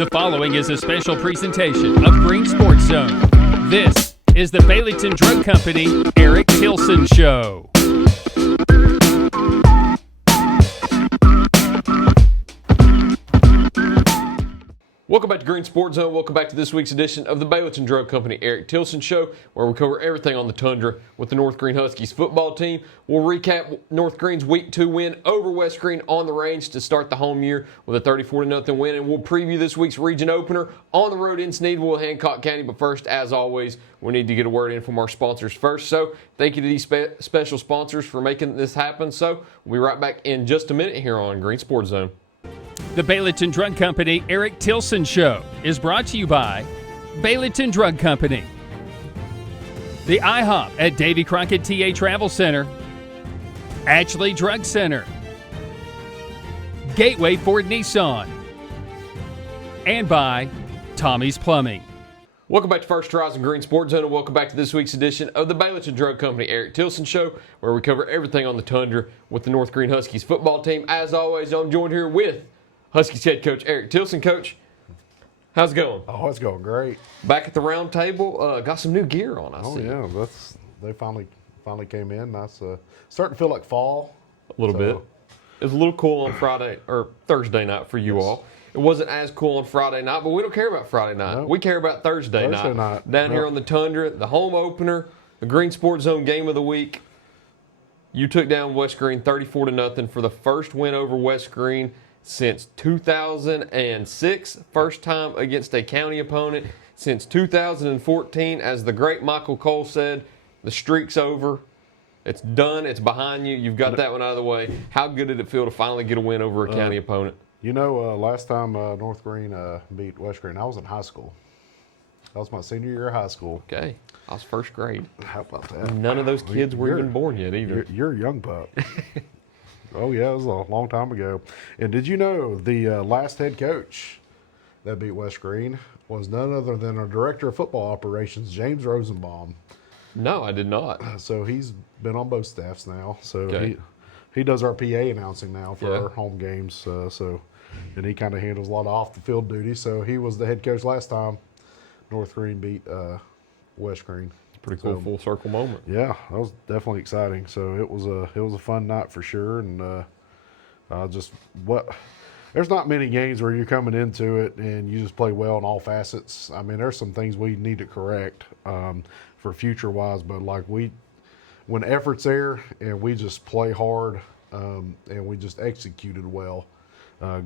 The following is a special presentation of Green Sports Zone. This is the Baileyton Drug Company Eric Tilson Show. Welcome back to Green Sports Zone. Welcome back to this week's edition of the Baileyton Drug Company Eric Tilson Show, where we cover everything on the Tundra with the North Greene Huskies football team. We'll recap North Greene's Week 2 win over West Greene on the range to start the home year with a 34-0 win, and we'll preview this week's region opener on the road in Sneedville, Hancock County. But first, as always, we need to get a word in from our sponsors first. So thank you to these special sponsors for making this happen. So we'll be right back in just a minute here on Green Sports Zone. The Baileyton Drug Company Eric Tilson Show is brought to you by Baileyton Drug Company, the IHOP at Davy Crockett TA Travel Center, Ashley Drug Center, Gateway Ford Nissan, and by Tommy's Plumbing. Welcome back to First Horizon Green Sports Zone, and welcome back to this week's edition of the Baileyton Drug Company Eric Tilson Show, where we cover everything on the Tundra with the North Greene Huskies football team. As always, I'm joined here with Huskies head coach Eric Tilson. Coach, how's it going? Oh, it's going great. Back at the round table, got some new gear on, I see. Oh, yeah, they finally came in. That's starting to feel like fall. A little bit. It was a little cool on Friday or Thursday night for you all. It wasn't as cool on Friday night, but we don't care about Friday night. Nope. We care about Thursday night. Down here on the Tundra, the home opener, the Green Sports Zone game of the week. You took down West Greene 34-0 for the first win over West Greene since 2006. First time against a county opponent since 2014. As the great Michael Cole said, the streak's over. It's done. It's behind you. You've got that one out of the way. How good did it feel to finally get a win over a county opponent? You know, last time North Greene beat West Greene, I was in high school. That was my senior year of high school. Okay. I was first grade. How about that? None of those kids were even born yet either. You're a young pup. Oh, yeah, it was a long time ago. And did you know the last head coach that beat West Greene was none other than our director of football operations, James Rosenbaum. No, I did not. So he's been on both staffs now. So Okay. he does our PA announcing now for Yeah. our home games. And he kind of handles a lot of off-the-field duties. So he was the head coach last time North Greene beat West Greene. Pretty cool full circle moment. Yeah, that was definitely exciting. So it was a fun night for sure. And there's not many games where you're coming into it and you just play well in all facets. I mean, there's some things we need to correct for future-wise, but when effort's there and we just play hard and we just executed well,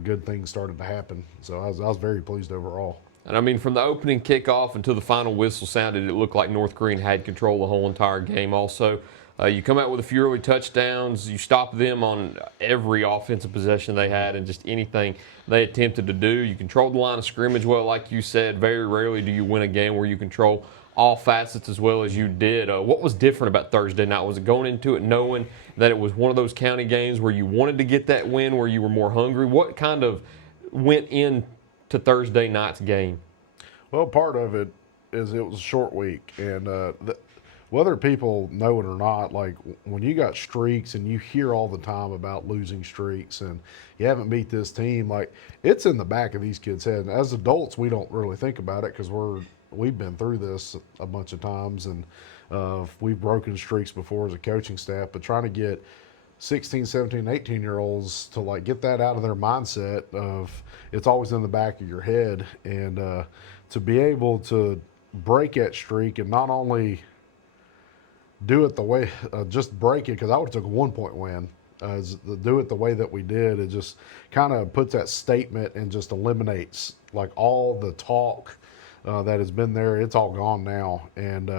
good things started to happen. So I was very pleased overall. And I mean, from the opening kickoff until the final whistle sounded, it looked like North Greene had control the whole entire game also. You come out with a few early touchdowns. You stop them on every offensive possession they had and just anything they attempted to do. You controlled the line of scrimmage well, like you said. Very rarely do you win a game where you control all facets as well as you did. What was different about Thursday night? Was it going into it knowing that it was one of those county games where you wanted to get that win, where you were more hungry? What kind of went into Thursday night's game? Well, part of it is it was a short week, and whether people know it or not, like when you got streaks and you hear all the time about losing streaks and you haven't beat this team, like it's in the back of these kids' head. And as adults, we don't really think about it because we've been through this a bunch of times, and we've broken streaks before as a coaching staff. But trying to get 16, 17, 18-year-olds to like get that out of their mindset of it's always in the back of your head, and to be able to break that streak and not only do it the way, just break it, because I would have took a 1-point win. Do it the way that we did, it just kind of puts that statement and just eliminates like all the talk that has been there. It's all gone now, and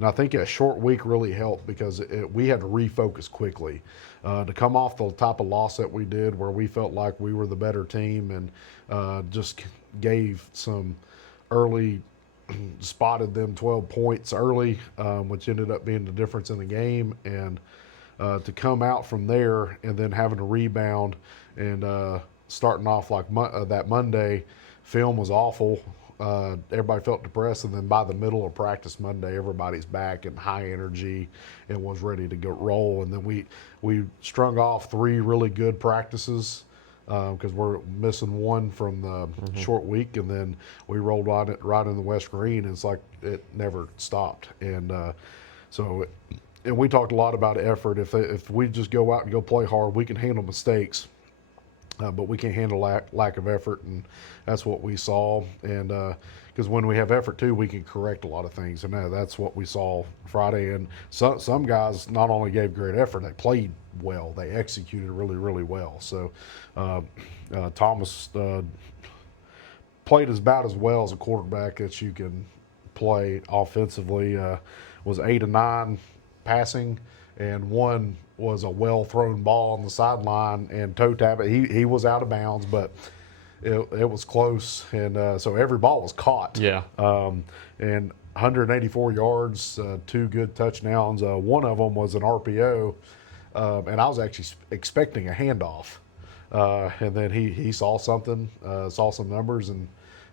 I think a short week really helped because we had to refocus quickly to come off the type of loss that we did, where we felt like we were the better team, and just gave some early. Spotted them 12 points early, which ended up being the difference in the game, and to come out from there and then having to rebound and starting off like that Monday, film was awful. Everybody felt depressed, and then by the middle of practice Monday, everybody's back and high energy and was ready to go roll. And then we strung off 3 really good practices because we're missing one from the short week, and then we rolled on it right in the West Greene. And it's like it never stopped. And and we talked a lot about effort. If we just go out and go play hard, we can handle mistakes. But we can't handle lack of effort, and that's what we saw. And because when we have effort too, we can correct a lot of things, and that's what we saw Friday. And some guys not only gave great effort, they played well, they executed really, really well. So Thomas played about as well as a quarterback that you can play offensively. Was 8 of 9 passing, and one was a well-thrown ball on the sideline and toe tap it. He was out of bounds, but it was close, and so every ball was caught. Yeah. And 184 yards, 2 good touchdowns. One of them was an RPO, and I was actually expecting a handoff. And then he saw something, saw some numbers, and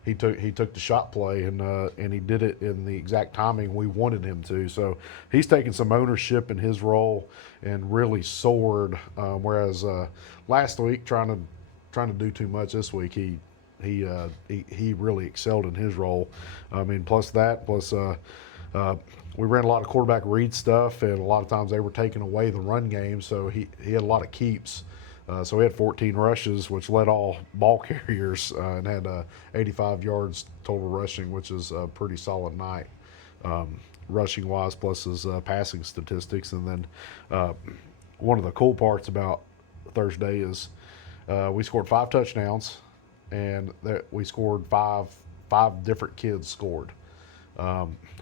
he took the shot play, and he did it in the exact timing we wanted him to. So he's taken some ownership in his role and really soared. Whereas last week, trying to do too much, this week he really excelled in his role. I mean, plus we ran a lot of quarterback read stuff, and a lot of times they were taking away the run game. So he had a lot of keeps. So he had 14 rushes, which led all ball carriers, and had 85 yards total rushing, which is a pretty solid night, rushing-wise, plus his passing statistics. And then one of the cool parts about Thursday is we scored 5 touchdowns, and we scored five different kids scored.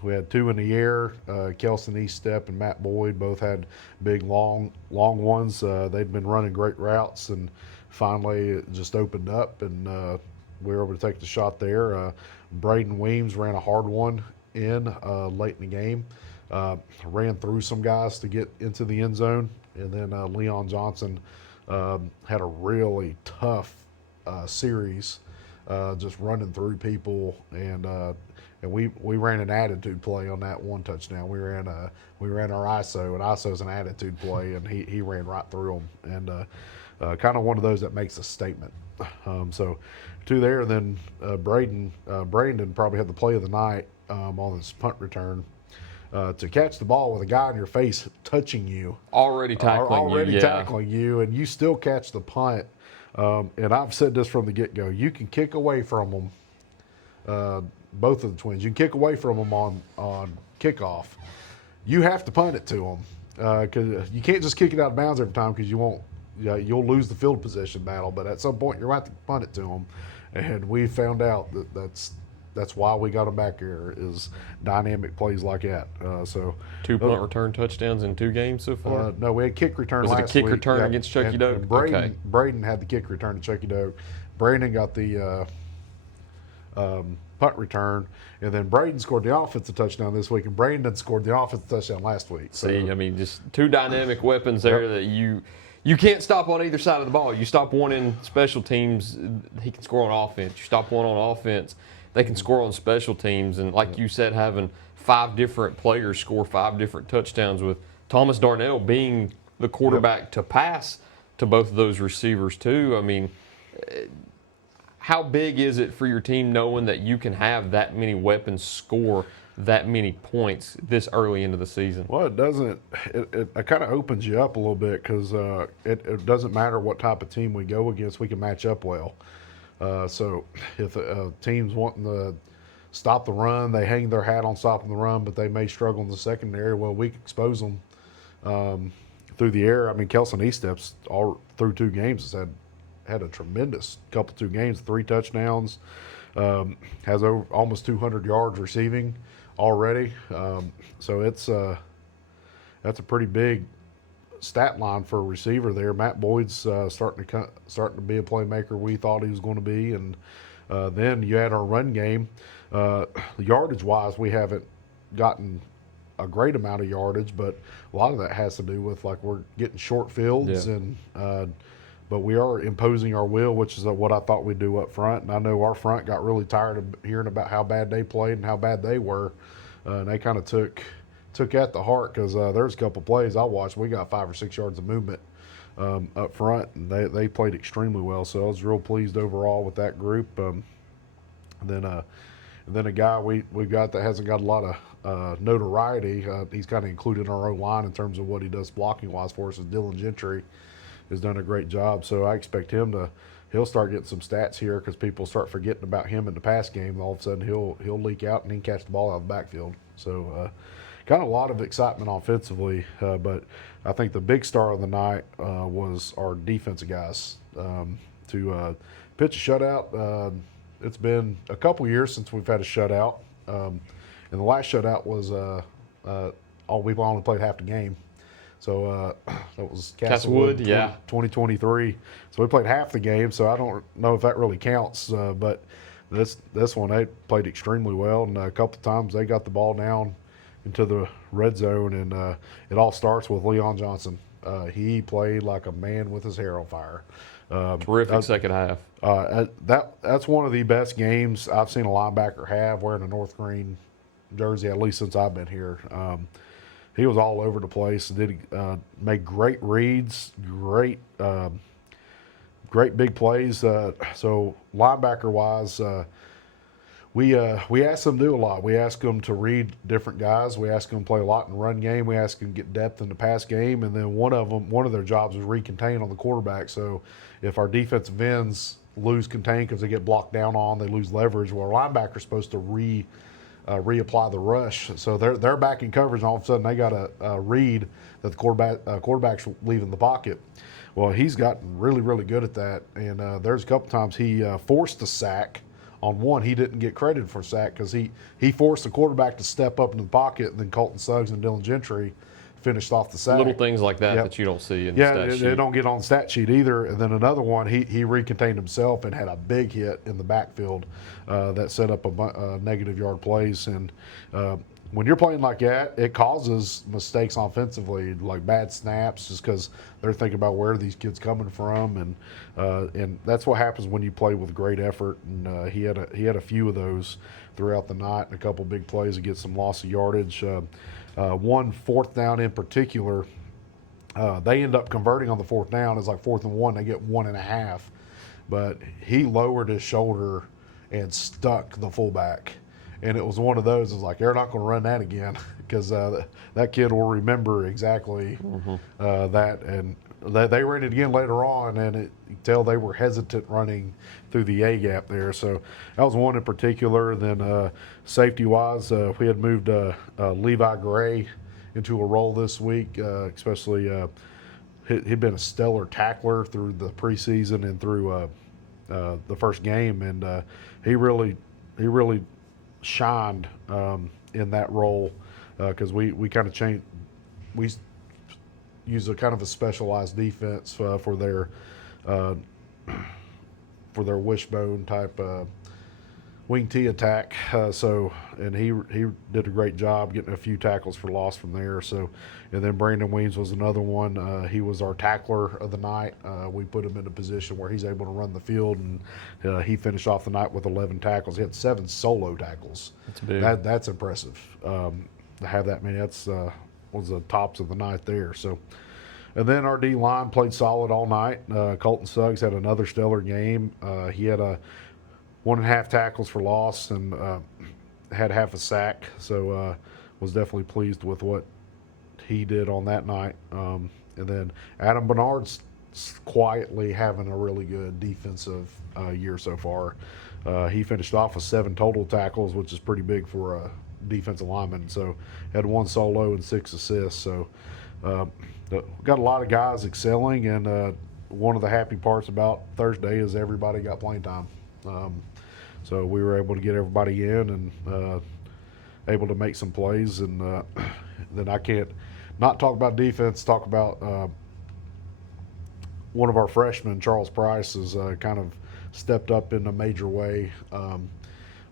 We had 2 in the air. Kelson Eaststep and Matt Boyd both had big, long ones. They'd been running great routes, and finally it just opened up, and we were able to take the shot there. Braden Weems ran a hard one in late in the game. Ran through some guys to get into the end zone, and then Leon Johnson had a really tough series, just running through people, and we ran an attitude play on that one touchdown. We ran our ISO, and ISO's an attitude play, and he ran right through them, and kind of one of those that makes a statement. So 2 there, and then Brandon probably had the play of the night on his punt return. To catch the ball with a guy in your face touching you, Already tackling you, and you still catch the punt. And I've said this from the get-go: you can kick away from them. Both of the twins, you can kick away from them on kickoff. You have to punt it to them, because you can't just kick it out of bounds every time, because you'll lose the field position battle. But at some point, you're going to have to punt it to them, and we found out that's why we got them back here, is dynamic plays like that. So 2 punt return touchdowns in 2 games so far. No, we had kick return Was last it a kick week. return against Chucky Doak? And Okay. Braden had the kick return to Chucky Doak. Brandon got the punt return, and then Braden scored the offensive touchdown this week, and Brandon scored the offensive touchdown last week. See, I mean, just 2 dynamic weapons there that you can't stop on either side of the ball. You stop one in special teams, he can score on offense. You stop one on offense, they can score on special teams. And like you said, having 5 different players score 5 different touchdowns, with Thomas Darnell being the quarterback to pass to both of those receivers too. I mean, how big is it for your team knowing that you can have that many weapons score that many points this early into the season? Well, it doesn't. It kind of opens you up a little bit, because it doesn't matter what type of team we go against, we can match up well. So if a team's wanting to stop the run, they hang their hat on stopping the run, but they may struggle in the secondary. Well, we can expose them through the air. I mean, Kelson Eaststeps all through 2 games has had a tremendous couple 2 games, 3 touchdowns, has over almost 200 yards receiving already. So that's a pretty big stat line for a receiver there. Matt Boyd's starting to be a playmaker we thought he was going to be, and then you add our run game. Yardage wise, we haven't gotten a great amount of yardage, but a lot of that has to do with, like, we're getting short fields, and but we are imposing our will, which is what I thought we'd do up front. And I know our front got really tired of hearing about how bad they played and how bad they were, and they kind of took at the heart, because there's a couple plays I watched. We got 5 or 6 yards of movement up front, and they played extremely well. So I was real pleased overall with that group. And then a guy we got that hasn't got a lot of notoriety. He's kind of included in our own line in terms of what he does blocking wise for us. Is Dylan Gentry has done a great job. So I expect he'll start getting some stats here because people start forgetting about him in the pass game. All of a sudden he'll leak out and he can catch the ball out of the backfield. So kind of a lot of excitement offensively. But I think the big star of the night was our defensive guys to pitch a shutout. It's been a couple years since we've had a shutout, and the last shutout was we've only played half the game, so that was Castlewood, 2023. So we played half the game, so I don't know if that really counts. But this one they played extremely well, and a couple of times they got the ball down into the red zone, and it all starts with Leon Johnson. He played like a man with his hair on fire. Terrific second half. That's one of the best games I've seen a linebacker have wearing a North Greene jersey, at least since I've been here. He was all over the place. Made great reads, great big plays. So linebacker wise, we asked them to do a lot. We asked them to read different guys. We asked them to play a lot in the run game. We asked them to get depth in the pass game. And then one of their jobs was recontain on the quarterback. So if our defensive ends lose contain because they get blocked down on, they lose leverage. Well, our linebacker's supposed to reapply the rush. So they're back in coverage, and all of a sudden they got a read that the quarterback's leaving the pocket. Well, he's gotten really, really good at that. And there's a couple times he forced a sack. On one, he didn't get credit for a sack because he forced the quarterback to step up into the pocket, and then Colton Suggs and Dylan Gentry finished off the sack. Little things like that that you don't see in the stat sheet. They don't get on the stat sheet either. And then another one, he recontained himself and had a big hit in the backfield that set up a negative yard plays. And when you're playing like that, it causes mistakes offensively, like bad snaps, just because they're thinking about where are these kids coming from, and that's what happens when you play with great effort. And he had a few of those throughout the night, and a couple big plays to get some loss of yardage. One fourth down in particular, they end up converting on the fourth down. It's like 4th and 1. They get 1.5, but he lowered his shoulder and stuck the fullback. And it was one of those. It was like, they're not going to run that again because that kid will remember exactly that. And they ran it again later on, and you could tell they were hesitant running through the A gap there. So that was one in particular. Then safety-wise, we had moved Levi Gray into a role this week, especially he'd been a stellar tackler through the preseason and through the first game, and he really shined in that role because we kind of changed. We use a kind of a specialized defense for their wishbone type wing T attack. And he did a great job getting a few tackles for loss from there. So, and then Brandon Weems was another one. He was our tackler of the night. We put him in a position where he's able to run the field, and he finished off the night with 11 tackles. He had 7 solo tackles. That's big. That's impressive. To have that many, that's was the tops of the night there. So, and then our D line played solid all night. Colton Suggs had another stellar game. He had 1.5 tackles for loss and had half a sack. So was definitely pleased with what he did on that night. And then Adam Bernard's quietly having a really good defensive year so far. He finished off with 7 total tackles, which is pretty big for a defensive lineman. So had 1 solo and 6 assists. So got a lot of guys excelling, and one of the happy parts about Thursday is everybody got playing time. So we were able to get everybody in and able to make some plays. And then I can't not talk about defense, talk about one of our freshmen, Charles Price, has kind of stepped up in a major way.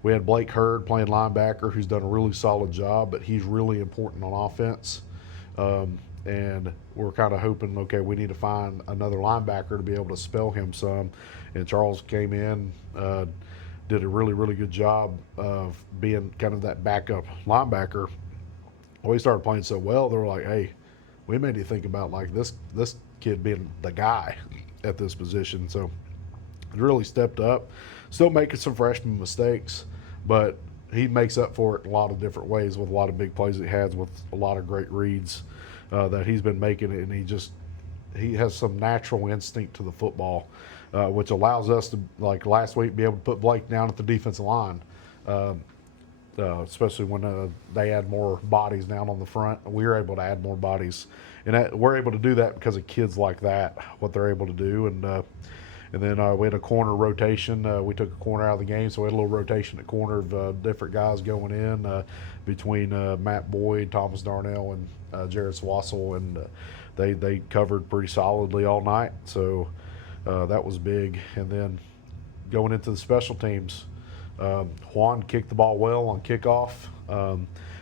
We had Blake Hurd playing linebacker, who's done a really solid job, but he's really important on offense. And we're kind of hoping, okay, we need to find another linebacker to be able to spell him some. And Charles came in, did a really, really good job of being kind of that backup linebacker. Well, he started playing so well, they were like, hey, we made you think about like this kid being the guy at this position. So he really stepped up. Still making some freshman mistakes, but he makes up for it in a lot of different ways with a lot of big plays he has, with a lot of great reads that he's been making. And he has some natural instinct to the football, which allows us to, like last week, be able to put Blake down at the defensive line. Especially when they add more bodies down on the front. We were able to add more bodies, and we're able to do that because of kids like that, what they're able to do. And then we had a corner rotation. We took a corner out of the game, so we had a little rotation at corner of different guys going in between Matt Boyd, Thomas Darnell, and Jared Swassel, and they covered pretty solidly all night. So that was big. And then going into the special teams, Juan kicked the ball well on kickoff.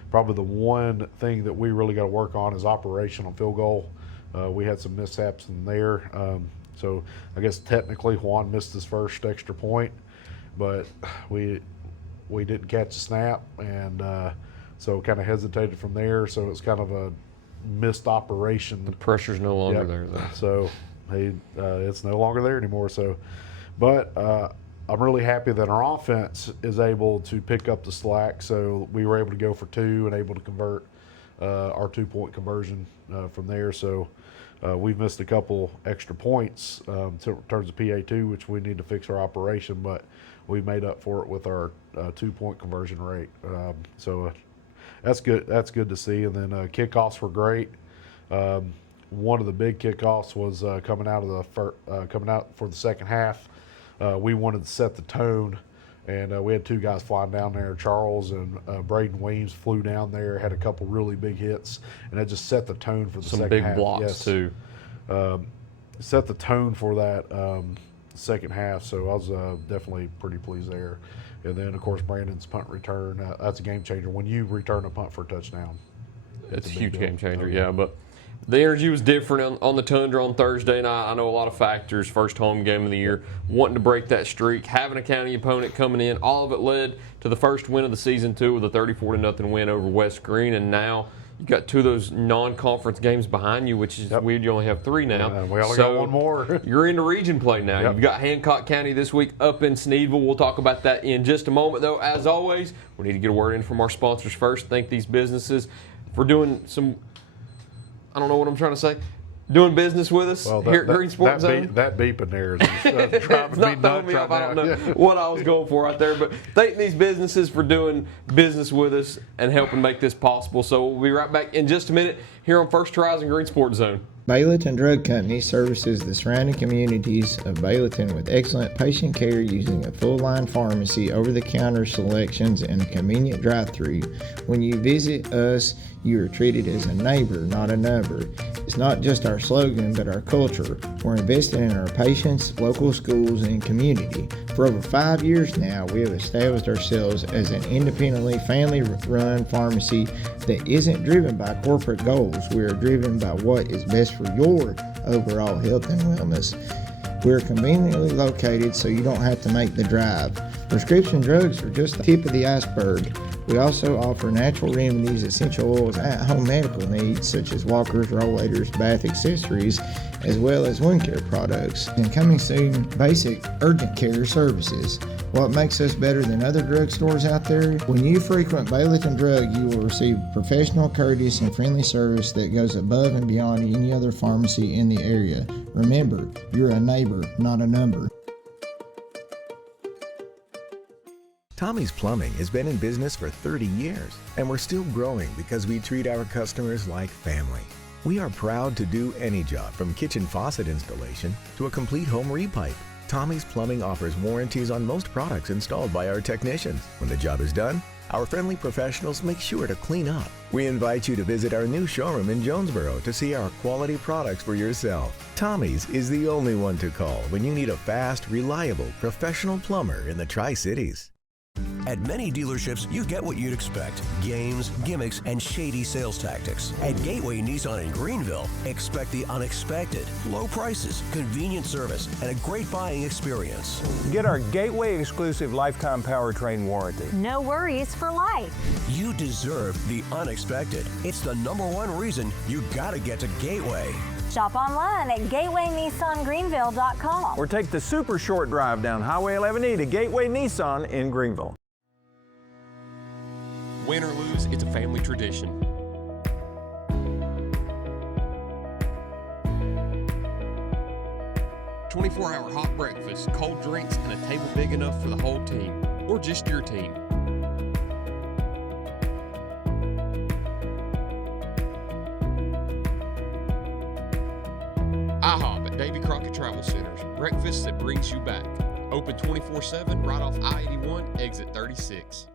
Probably the one thing that we really got to work on is operation on field goal. We had some mishaps in there. So I guess technically Juan missed his first extra point, but we didn't catch the snap, and so kind of hesitated from there. So it's kind of a missed operation. The pressure's no longer there, though. So it's no longer there anymore. So, but I'm really happy that our offense is able to pick up the slack. So we were able to go for 2 and able to convert our 2-point conversion from there. So we've missed a couple extra points in terms of PA2, which we need to fix our operation, but we made up for it with our 2-point conversion rate. So that's good. That's good to see. And then kickoffs were great. One of the big kickoffs was coming out for the second half. We wanted to set the tone, and we had 2 guys flying down there. Charles and Braden Weems flew down there, had a couple really big hits, and that just set the tone for the second half. Some big blocks, too. Set the tone for that second half, so I was definitely pretty pleased there. And then, of course, Brandon's punt return, that's a game changer. When you return a punt for a touchdown, it's a huge game changer, yeah. But the energy was different on the Tundra on Thursday night. I know a lot of factors. First home game of the year, wanting to break that streak, having a county opponent coming in. All of it led to the first win of the season, too, with a 34-0 win over West Greene. And now you got 2 of those non-conference games behind you, which is weird. You only have 3 now. We only got 1 more. You're into region play now. You've got Hancock County this week up in Sneedville. We'll talk about that in just a moment, though. As always, we need to get a word in from our sponsors first. Thank these businesses for doing some, I don't know what I'm trying to say, doing business with us here at Green Sports Zone. That beep in there is driving me nuts right now. I don't know what I was going for right there, but thank these businesses for doing business with us and helping make this possible. So we'll be right back in just a minute here on First Horizon Green Sports Zone. Baileyton Drug Company services the surrounding communities of Baileyton with excellent patient care using a full-line pharmacy, over-the-counter selections, and a convenient drive-thru. When you visit us, you are treated as a neighbor, not a number. It's not just our slogan, but our culture. We're investing in our patients, local schools, and community. For over 5 years now, we have established ourselves as an independently family-run pharmacy that isn't driven by corporate goals. We are driven by what is best for your overall health and wellness. We're conveniently located so you don't have to make the drive. Prescription drugs are just the tip of the iceberg. We also offer natural remedies, essential oils, at-home medical needs such as walkers, rollators, bath accessories, as well as wound care products. And coming soon, basic urgent care services. What makes us better than other drugstores out there? When you frequent Baileyton Drug, you will receive professional, courteous, and friendly service that goes above and beyond any other pharmacy in the area. Remember, you're a neighbor, not a number. Tommy's Plumbing has been in business for 30 years, and we're still growing because we treat our customers like family. We are proud to do any job from kitchen faucet installation to a complete home repipe. Tommy's Plumbing offers warranties on most products installed by our technicians. When the job is done, our friendly professionals make sure to clean up. We invite you to visit our new showroom in Jonesboro to see our quality products for yourself. Tommy's is the only one to call when you need a fast, reliable, professional plumber in the Tri-Cities. At many dealerships, you get what you'd expect. Games, gimmicks, and shady sales tactics. At Gateway Nissan in Greenville, expect the unexpected. Low prices, convenient service, and a great buying experience. Get our Gateway exclusive lifetime powertrain warranty. No worries for life. You deserve the unexpected. It's the #1 reason you gotta get to Gateway. Shop online at gatewaynissangreenville.com. Or take the super short drive down Highway 11E to Gateway Nissan in Greenville. Win or lose, it's a family tradition. 24-hour hot breakfast, cold drinks, and a table big enough for the whole team, or just your team. IHOP at Davy Crockett Travel Centers. Breakfast that brings you back. Open 24/7 right off I-81, exit 36.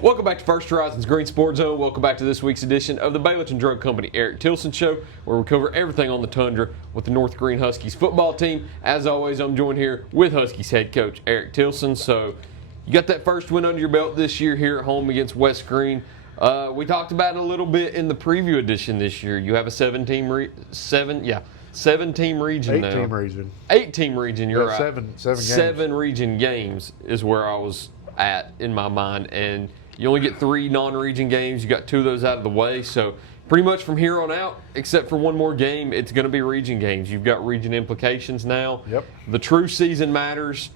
Welcome back to First Horizons Green Sports Zone. Welcome back to this week's edition of the Baileyton Drug Company Eric Tilson Show, where we cover everything on the Tundra with the North Greene Huskies football team. As always, I'm joined here with Huskies head coach Eric Tilson. So you got that first win under your belt this year here at home against West Greene. We talked about it a little bit in the preview edition this year. You have a seven-team region now. 8-team region. 8-team region, you're right. Seven games. 7 region games is where I was at in my mind, and you only get 3 non-region games. You got 2 of those out of the way, so pretty much from here on out, except for one more game, it's going to be region games. You've got region implications now. Yep. The true season matters.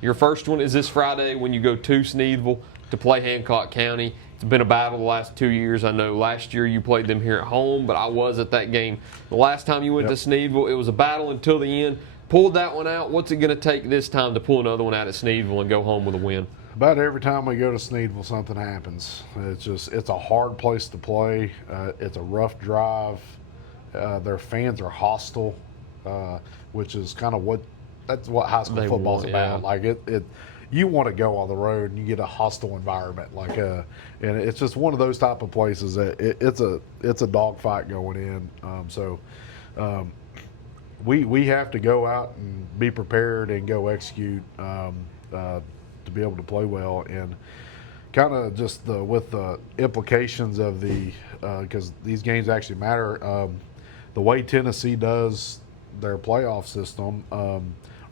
Your first one is this Friday when you go to Sneedville to play Hancock County. It's been a battle the last 2 years. I know last year you played them here at home, but I was at that game. The last time you went to Sneedville, it was a battle until the end. Pulled that one out. What's it going to take this time to pull another one out at Sneedville and go home with a win? About every time we go to Sneedville, something happens. It's a hard place to play. It's a rough drive. Their fans are hostile, which is kind of that's what high school football's about. Yeah. Like you want to go on the road and you get a hostile environment, and it's just one of those type of places that it's a dogfight going in. We have to go out and be prepared and go execute to be able to play well, and kind of just with the implications of because these games actually matter. The way Tennessee does their playoff system,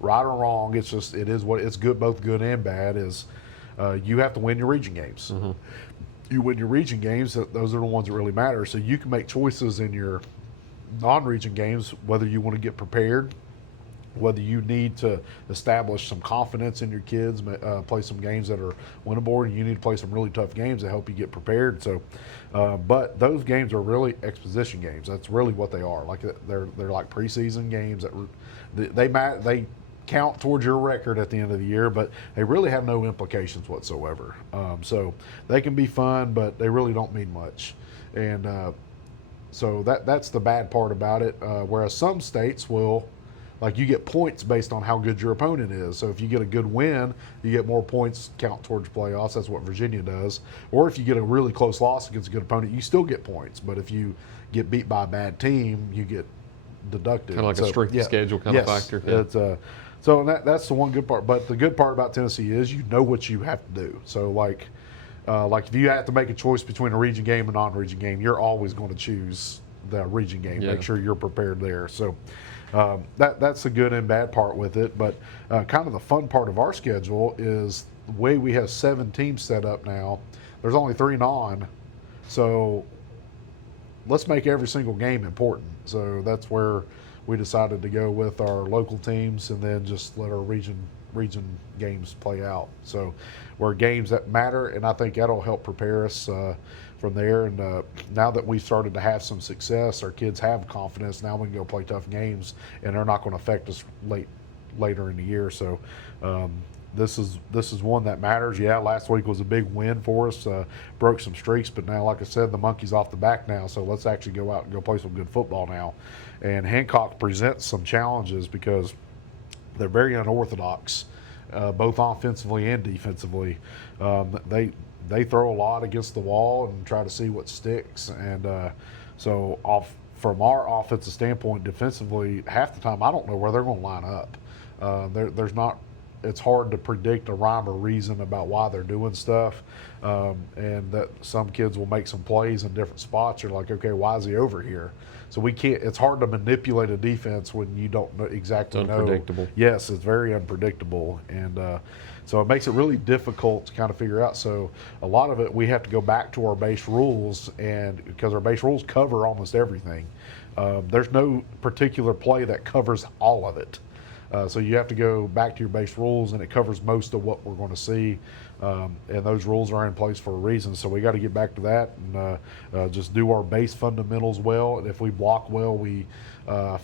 right or wrong, it's good, both good and bad. Is you have to win your region games. Mm-hmm. You win your region games; those are the ones that really matter. So you can make choices in your non-region games, whether you want to get prepared, whether you need to establish some confidence in your kids, play some games that are winnable, and you need to play some really tough games to help you get prepared. So, but those games are really exposition games. That's really what they are. Like they're like preseason games that they count towards your record at the end of the year, but they really have no implications whatsoever. So they can be fun, but they really don't mean much. And so that's the bad part about it. Whereas some states will, like, you get points based on how good your opponent is. So if you get a good win, you get more points count towards playoffs. That's what Virginia does. Or if you get a really close loss against a good opponent, you still get points. But if you get beat by a bad team, you get deducted. Kind of like a strength of schedule kind of factor. Yeah. So that's the one good part. But the good part about Tennessee is you know what you have to do. So like if you have to make a choice between a region game and non-region game, you're always going to choose the region game. Yeah. Make sure you're prepared there. So that's the good and bad part with it. But kind of the fun part of our schedule is the way we have 7 teams set up now. There's only 3 non. So let's make every single game important. So that's where we decided to go with our local teams and then just let our region games play out. So we're games that matter, and I think that'll help prepare us from there. And now that we've started to have some success, our kids have confidence. Now we can go play tough games, and they're not going to affect us later in the year. So this is one that matters. Yeah, last week was a big win for us, broke some streaks, but now, like I said, the monkey's off the back now. So let's actually go out and go play some good football now. And Hancock presents some challenges because they're very unorthodox, both offensively and defensively. They throw a lot against the wall and try to see what sticks. And so from our offensive standpoint, defensively, half the time I don't know where they're going to line up. There's not. It's hard to predict a rhyme or reason about why they're doing stuff, and that some kids will make some plays in different spots. You're like, okay, why is he over here? So we can't. It's hard to manipulate a defense when you don't know exactly know. Unpredictable. Yes, it's very unpredictable, and so it makes it really difficult to kind of figure out. So a lot of it we have to go back to our base rules, and because our base rules cover almost everything. there's no particular play that covers all of it. So you have to go back to your base rules, and it covers most of what we're going to see. And those rules are in place for a reason. So we got to get back to that and just do our base fundamentals well. And if we block well, we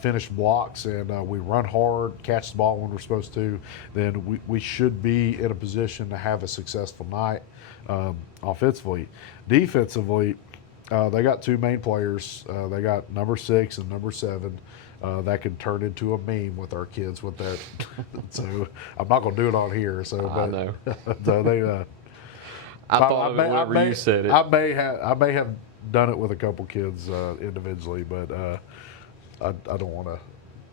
finish blocks and we run hard, catch the ball when we're supposed to, then we should be in a position to have a successful night offensively. Defensively, they got two main players. They got number 6 and number 7. That could turn into a meme with our kids with that. So I'm not going to do it on here. So I know. So they. I thought of it whenever you said it. I may have done it with a couple kids individually, but I don't want to.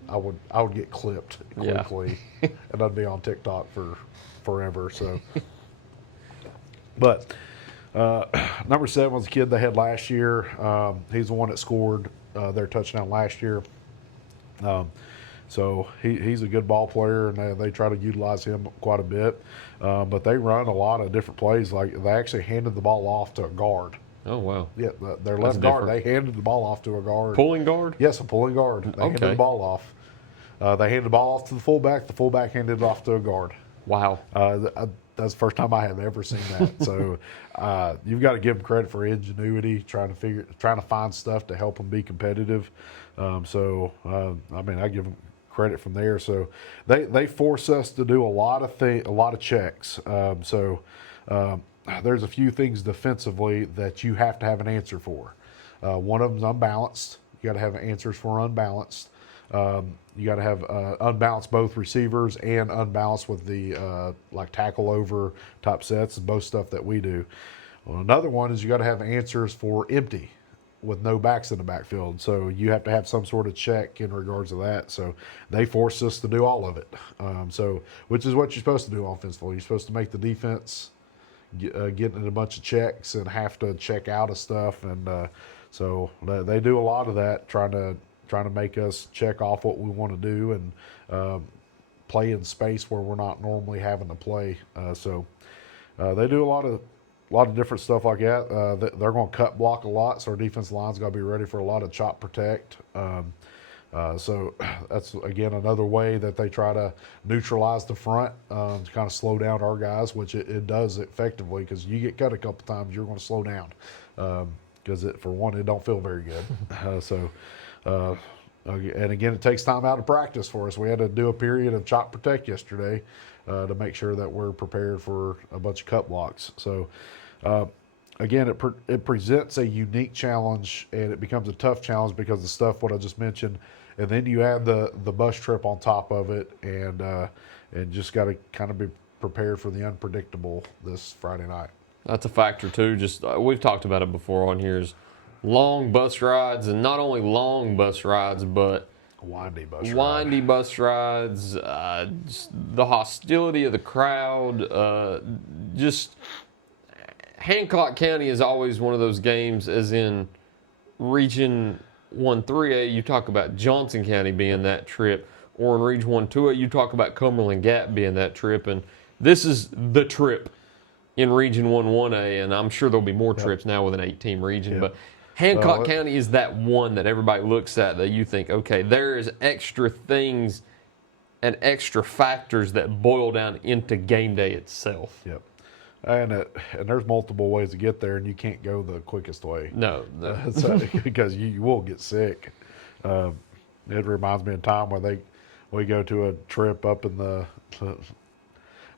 I would get clipped quickly, and I'd be on TikTok for forever. So, but number 7 was a kid they had last year. He's the one that scored their touchdown last year. So he's a good ball player, and they try to utilize him quite a bit. But they run a lot of different plays. Like they actually handed the ball off to a guard. Oh, wow. Yeah, their left guard. They handed the ball off to a guard. Pulling guard? Yes, a pulling guard. They handed the ball off. They handed the ball off to the fullback. The fullback handed it off to a guard. Wow. That's the first time I have ever seen that. So you've got to give them credit for ingenuity, trying to find stuff to help them be competitive. I give them credit from there. So they force us to do a lot of checks. There's a few things defensively that you have to have an answer for. One of them is unbalanced. You got to have answers for unbalanced. You got to have unbalanced both receivers and unbalanced with the like tackle over type sets, both stuff that we do. Well, another one is you got to have answers for empty with no backs in the backfield. So you have to have some sort of check in regards to that. So they force us to do all of it. Which is what you're supposed to do offensively. You're supposed to make the defense get in a bunch of checks and have to check out of stuff. And so they do a lot of that, trying to make us check off what we want to do and play in space where we're not normally having to play. They do a lot of different stuff like that. They're going to cut block a lot, so our defensive line's got to be ready for a lot of chop protect. So that's, again, another way that they try to neutralize the front to kind of slow down our guys, which it does effectively, because you get cut a couple times, you're going to slow down because, for one, it don't feel very good. And again, it takes time out of practice for us. We had to do a period of chop protect yesterday to make sure that we're prepared for a bunch of cut blocks. So, again, it presents a unique challenge, and it becomes a tough challenge because of the stuff what I just mentioned. And then you add the bus trip on top of it, and just got to kind of be prepared for the unpredictable this Friday night. That's a factor too. Just we've talked about it before on here. Is long bus rides, and not only long bus rides, but windy bus rides. Just the hostility of the crowd. Just Hancock County is always one of those games, as in Region 1 3A, you talk about Johnson County being that trip, or in Region 1 2A, you talk about Cumberland Gap being that trip, and this is the trip in Region 1 1A, and I'm sure there'll be more trips now with an 8-team region, but Hancock County is that one that everybody looks at that you think, okay, there is extra things and extra factors that boil down into game day itself. Yep. And there's multiple ways to get there, and you can't go the quickest way. No. Because you will get sick. It reminds me of a time where we go to a trip up in the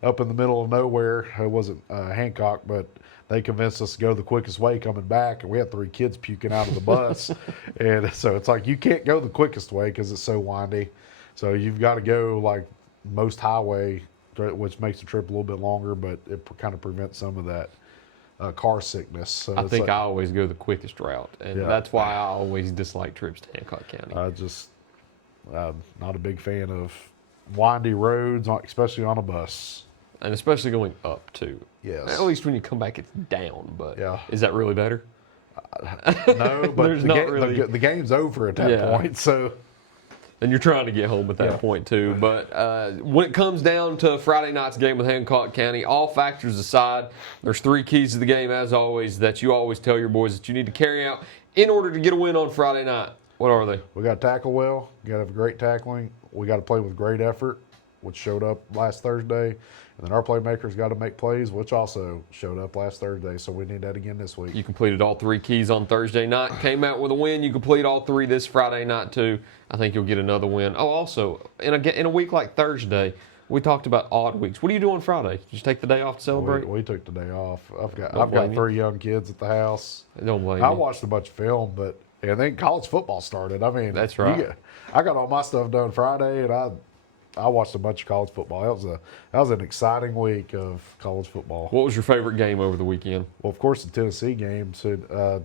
middle of nowhere. It wasn't Hancock, but they convinced us to go the quickest way coming back, and we had 3 kids puking out of the bus. And so it's like you can't go the quickest way because it's so windy. So you've got to go like most highway, which makes the trip a little bit longer, but it kind of prevents some of that car sickness. So I think I always go the quickest route, and that's why I always dislike trips to Hancock County. Not a big fan of windy roads, especially on a bus. And especially going up, too. Yes. At least when you come back, it's down, but is that really better? No, but the game's over at that point, so... And you're trying to get home at that point, too. But when it comes down to Friday night's game with Hancock County, all factors aside, there's 3 keys to the game, as always, that you always tell your boys that you need to carry out in order to get a win on Friday night. What are they? We got to tackle well. We got to have great tackling. We got to play with great effort, which showed up last Thursday. And then our playmakers got to make plays, which also showed up last Thursday. So we need that again this week. You completed all 3 keys on Thursday night. Came out with a win. You complete all 3 this Friday night, too. I think you'll get another win. Oh, also, in a week like Thursday, we talked about odd weeks. What do you do on Friday? Did you take the day off to celebrate? We took the day off. I've got 3 young kids at the house. Don't blame I you. watched a bunch of film, and then college football started. I mean, That's right. I got all my stuff done Friday, and I watched a bunch of college football. That was an exciting week of college football. What was your favorite game over the weekend? Well, of course, the Tennessee game. So,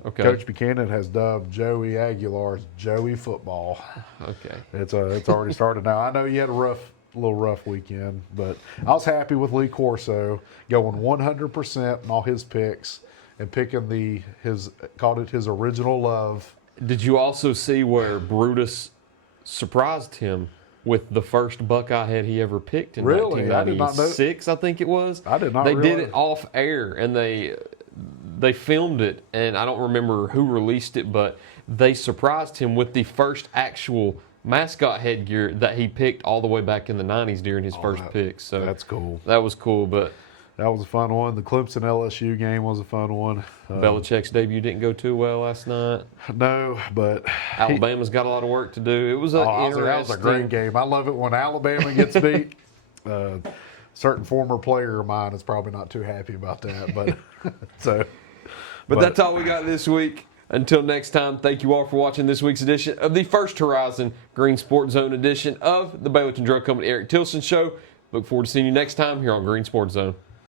Okay. Coach Buchanan has dubbed Joey Aguilar's Joey Football. Okay. It's already started now. I know you had a little rough weekend, but I was happy with Lee Corso going 100% in all his picks and picking called it his original love. Did you also see where Brutus surprised him with the first Buckeye head he ever picked in Really? I did not know. 1996, I think it was? I did not They did realize. it off air, and they filmed it, and I don't remember who released it, but they surprised him with the first actual mascot headgear that he picked all the way back in the 90s during his first pick. So That's cool. that was cool, but That was a fun one. The Clemson LSU game was a fun one. Belichick's debut didn't go too well last night. No, but Alabama's got a lot of work to do. It was that was a great game. I love it when Alabama gets beat. Certain former player of mine is probably not too happy about that, but But that's all we got this week. Until next time, thank you all for watching this week's edition of the First Horizon Green Sports Zone edition of the Baileyton Drug Company Eric Tilson Show. Look forward to seeing you next time here on Green Sports Zone.